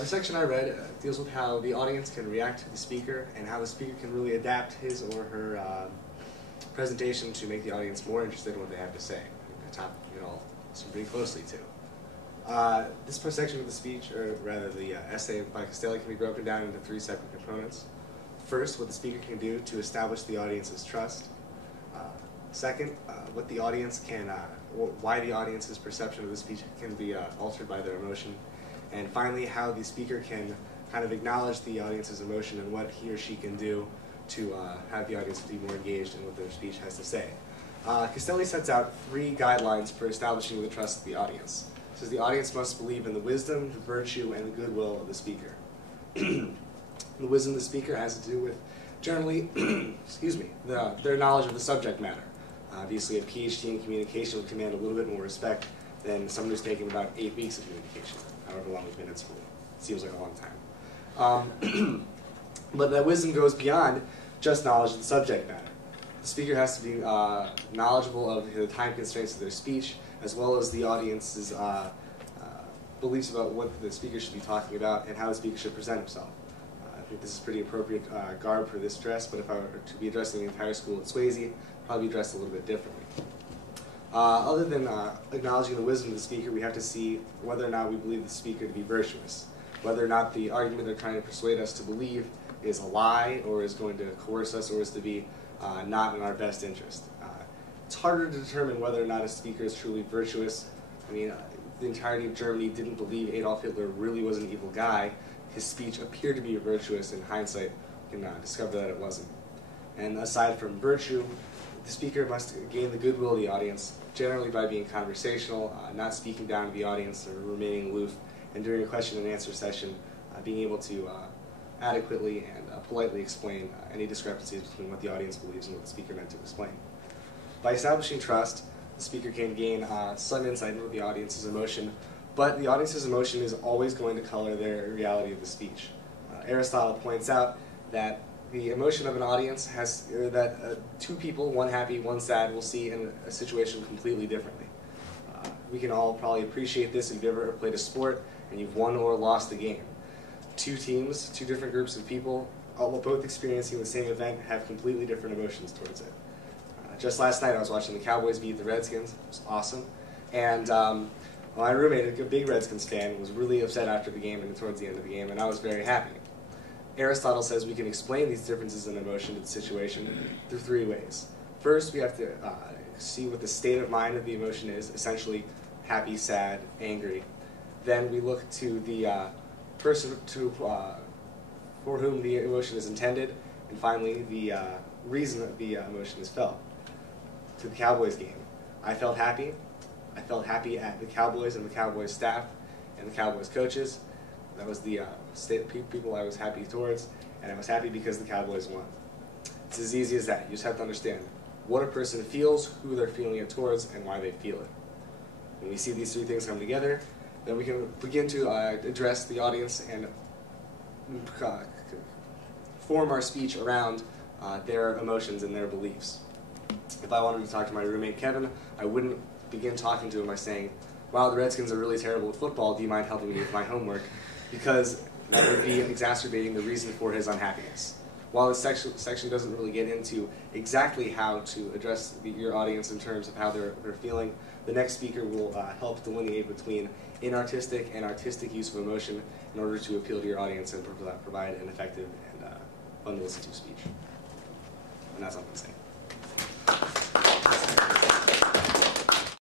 The section I read deals with how the audience can react to the speaker and how the speaker can really adapt his or her presentation to make the audience more interested in what they have to say. A topic we can all listen pretty closely to. This section of the speech, or rather the essay by Castelli, can be broken down into three separate components. First, what the speaker can do to establish the audience's trust. Second, what the audience can, why the audience's perception of the speech can be altered by their emotion. And finally, how the speaker can kind of acknowledge the audience's emotion and what he or she can do to have the audience be more engaged in what their speech has to say. Castelli sets out three guidelines for establishing the trust of the audience. It says the audience must believe in the wisdom, the virtue, and the goodwill of the speaker. The wisdom of the speaker has to do with, generally, excuse me, their knowledge of the subject matter. Obviously, a PhD in communication would command a little bit more respect than someone who's taken about 8 weeks of communication, however long we've been at school. It seems like a long time. But that wisdom goes beyond just knowledge of the subject matter. The speaker has to be knowledgeable of the time constraints of their speech, as well as the audience's beliefs about what the speaker should be talking about and how the speaker should present himself. I think this is pretty appropriate garb for this dress, but if I were to be addressing the entire school at Swayze, I'd probably be dressed a little bit differently. Other than acknowledging the wisdom of the speaker, we have to see whether or not we believe the speaker to be virtuous, whether or not the argument they're trying to persuade us to believe is a lie, or is going to coerce us, or is to be not in our best interest. It's harder to determine whether or not a speaker is truly virtuous. I mean, the entirety of Germany didn't believe Adolf Hitler really was an evil guy. His speech appeared to be virtuous. In hindsight, we can discover that it wasn't. And aside from virtue, the speaker must gain the goodwill of the audience, generally by being conversational, not speaking down to the audience or remaining aloof, and during a question and answer session, being able to adequately and politely explain any discrepancies between what the audience believes and what the speaker meant to explain. By establishing trust, the speaker can gain some insight into the audience's emotion, but the audience's emotion is always going to color their reality of the speech. Aristotle points out that the emotion of an audience has that two people, one happy, one sad, will see in a situation completely differently. We can all probably appreciate this if you've ever played a sport and you've won or lost a game. Two teams, two different groups of people, all both experiencing the same event, have completely different emotions towards it. Just last night I was watching the Cowboys beat the Redskins. It was awesome. And my roommate, a big Redskins fan, was really upset after the game and towards the end of the game, and I was very happy. Aristotle says we can explain these differences in emotion to the situation through three ways. First, we have to see what the state of mind of the emotion is, essentially happy, sad, angry. Then we look to the person for whom the emotion is intended, and finally the reason that the emotion is felt. To the Cowboys game, I felt happy. I felt happy at the Cowboys and the Cowboys staff and the Cowboys coaches. That was the people I was happy towards, and I was happy because the Cowboys won. It's as easy as that. You just have to understand what a person feels, who they're feeling it towards, and why they feel it. When we see these three things come together, then we can begin to address the audience and form our speech around their emotions and their beliefs. If I wanted to talk to my roommate Kevin, I wouldn't begin talking to him by saying, "Wow, the Redskins are really terrible at football. Do you mind helping me with my homework?" Because that would be exacerbating the reason for his unhappiness. While this section doesn't really get into exactly how to address your audience in terms of how they're feeling, the next speaker will help delineate between inartistic and artistic use of emotion in order to appeal to your audience and provide an effective and fun to listen to speech. And that's all I'm going to say.